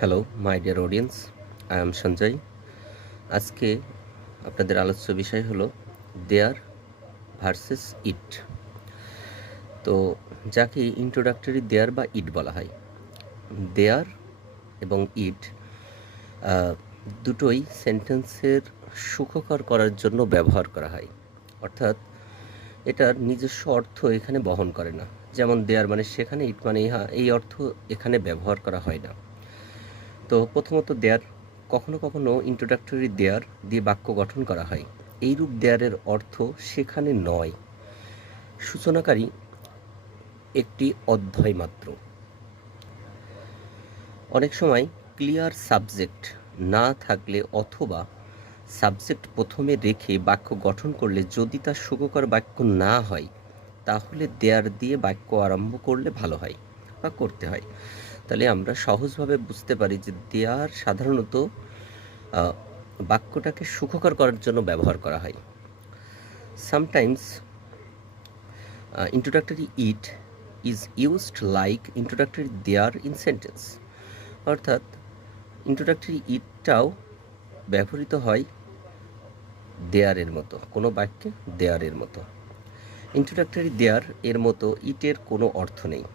Hello my dear audience, I am Sanjay. আজকে আপনাদের আলোচ্য বিষয় হলো দেয়ার ভার্সেস ইট। তো যাকে ইন্ট্রোডাক্টরি দেয়ার বা ইট বলা হয়। দেয়ার এবং ইট দুটোই সেন্টেন্সের সুখকর করার জন্য ব্যবহার করা হয়, অর্থাৎ এটার নিজস্ব অর্থ এখানে বহন করে না। যেমন দেয়ার মানে সেখানে, ইট মানে ইহা, এই অর্থ এখানে ব্যবহার করা হয় না। তো প্রথমত দেয়ার, কখনো কখনো ইন্ট্রোডাক্টরি দেয়ার দিয়ে বাক্য গঠন করা হয়। এইরূপ দেয়ারের অর্থ সেখানে নয়, সূচনাকারী একটি অধ্যায় মাত্র। অনেক সময় ক্লিয়ার সাবজেক্ট না থাকলে অথবা সাবজেক্ট প্রথমে রেখে বাক্য গঠন করলে যদি তা সুখকর বাক্য না হয়, তাহলে দেয়ার দিয়ে বাক্য আরম্ভ করলে ভালো হয় বা করতে হয়। তাহলে আমরা সহজভাবে বুঝতে পারি যে দেয়ার সাধারণত বাক্যটাকে সুখকর করার জন্য ব্যবহার করা হয়। Sometimes introductory it is used like introductory there in sentence. অর্থাৎ ইন্ট্রোডাক্টরি ইটটাও ব্যবহৃত হয় দেয়ারের মতো, কোনো বাক্যে দেয়ারের মতো। ইন্ট্রোডাক্টরি দেয়ার এর মতো ইটের কোনো অর্থ নেই।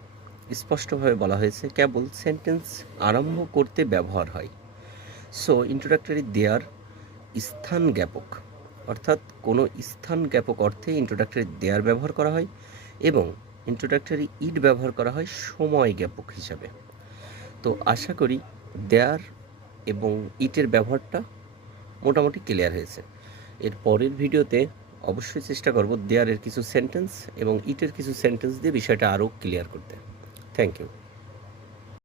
স্পষ্টভাবে বলা হয়েছে কেবল সেন্টেন্স আরম্ভ করতে ব্যবহার হয়। সো ইন্ট্রোডাক্টরি দেয়ার স্থান জ্ঞাপক, অর্থাৎ কোনো স্থান জ্ঞাপক অর্থে ইন্ট্রোডাক্টরি দেয়ার ব্যবহার করা হয় এবং ইন্ট্রোডাক্টরি ইট ব্যবহার করা হয় সময় জ্ঞাপক হিসাবে। তো আশা করি দেয়ার এবং ইটের ব্যবহারটা মোটামুটি ক্লিয়ার হয়েছে। এর পরের ভিডিওতে অবশ্যই চেষ্টা করব দেয়ারের কিছু সেন্টেন্স এবং ইটের কিছু সেন্টেন্স দিয়ে বিষয়টা আরও ক্লিয়ার করতে। Thank you.